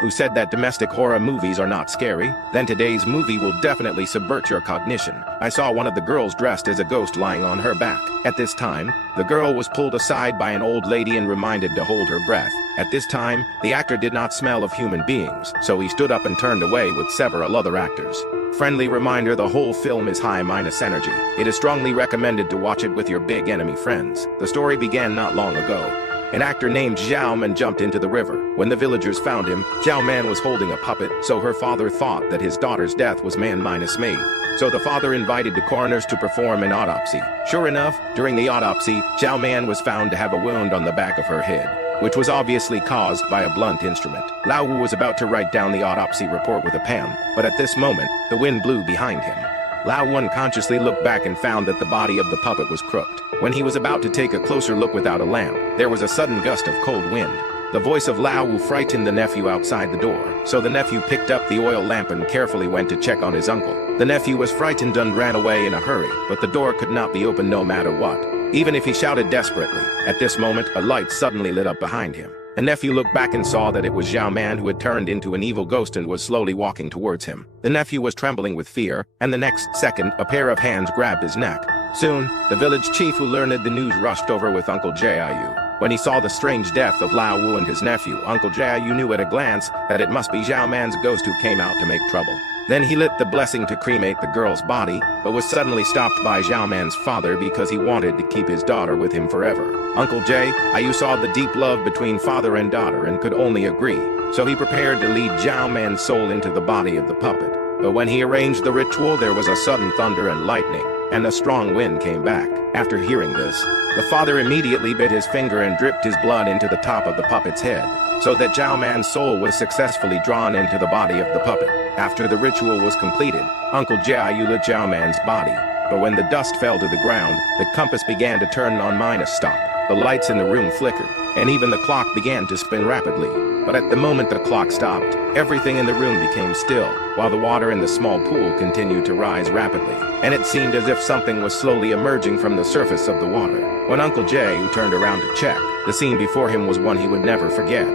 who said that domestic horror movies are not scary, then today's movie will definitely subvert your cognition. I saw one of the girls dressed as a ghost lying on her back. At this time, the girl was pulled aside by an old lady and reminded to hold her breath. At this time, the actor did not smell of human beings, so he stood up and turned away with several other actors. Friendly reminder: the whole film is high minus energy. It is strongly recommended to watch it with your big enemy friends. The story began not long ago. An actor named Xiao Man jumped into the river. When the villagers found him, Xiao Man was holding a puppet, so her father thought that his daughter's death was man minus maid. So the father invited the coroners to perform an autopsy. Sure enough, during the autopsy, Xiao Man was found to have a wound on the back of her head, which was obviously caused by a blunt instrument. Lao Wu was about to write down the autopsy report with a pen, but at this moment, the wind blew behind him. Lao Wu unconsciously looked back and found that the body of the puppet was crooked. When he was about to take a closer look without a lamp, there was a sudden gust of cold wind. The voice of Lao Wu frightened the nephew outside the door, so the nephew picked up the oil lamp and carefully went to check on his uncle. The nephew was frightened and ran away in a hurry, but the door could not be opened no matter what, even if he shouted desperately. At this moment, a light suddenly lit up behind him. The nephew looked back and saw that it was Xiao Man, who had turned into an evil ghost and was slowly walking towards him. The nephew was trembling with fear, and the next second, a pair of hands grabbed his neck. Soon, the village chief who learned the news rushed over with Uncle Jiayu. When he saw the strange death of Lao Wu and his nephew, Uncle Jiayu knew at a glance that it must be Xiao Man's ghost who came out to make trouble. Then he lit the blessing to cremate the girl's body, but was suddenly stopped by Xiao Man's father because he wanted to keep his daughter with him forever. Uncle Jiayu saw the deep love between father and daughter and could only agree, so he prepared to lead Xiao Man's soul into the body of the puppet. But when he arranged the ritual, there was a sudden thunder and lightning, and a strong wind came back. After hearing this, the father immediately bit his finger and dripped his blood into the top of the puppet's head, so that Xiao Man's soul was successfully drawn into the body of the puppet. After the ritual was completed, Uncle Jiayu lit Xiao Man's body, but when the dust fell to the ground, the compass began to turn on minus stop. The lights in the room flickered, and even the clock began to spin rapidly. But at the moment the clock stopped, everything in the room became still, while the water in the small pool continued to rise rapidly, and it seemed as if something was slowly emerging from the surface of the water. When Uncle Jiayu turned around to check, the scene before him was one he would never forget.